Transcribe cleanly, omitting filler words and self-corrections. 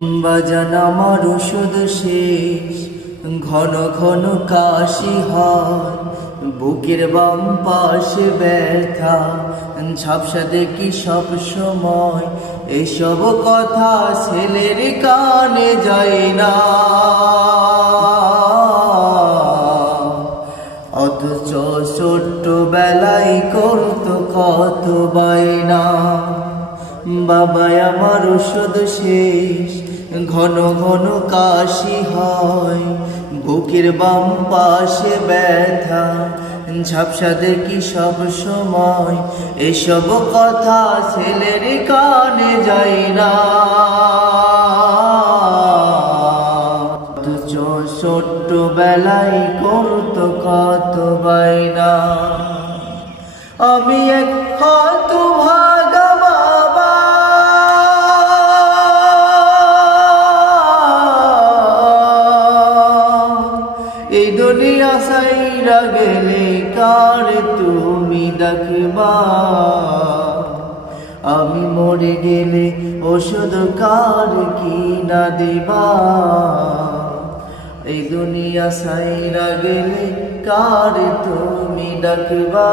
বাজান আমার ওষুধ শেষ, ঘন ঘন কাশি হয়, বুকের বাম পাশে ব্যথা, ঝাপসা দেখি সব সময়। এসব কথা ছেলের কানে যায় না, অথচ ছোট্ট বেলায় করতো কত বায়না। বাবা আমার ওষুধ শেষ, ঘন ঘন কাশি হয়, বুকের বাম পাশে ব্যথা, ঝাপসা দেখি সব সময়। এসব কথা ছেলের কানে যায় না, অথচ ছোট্ট বেলায় করতো কত বায়না। আমি এক হতভাগা বাবা, এই দুনিয়া ছাইরা গেলে কার তুমি দেখবা, আমি মরে গেলে ওষুধ কার কিনা দিবা। এই দুনিয়া ছাইরা গেলে কার তুমি ডাকবা।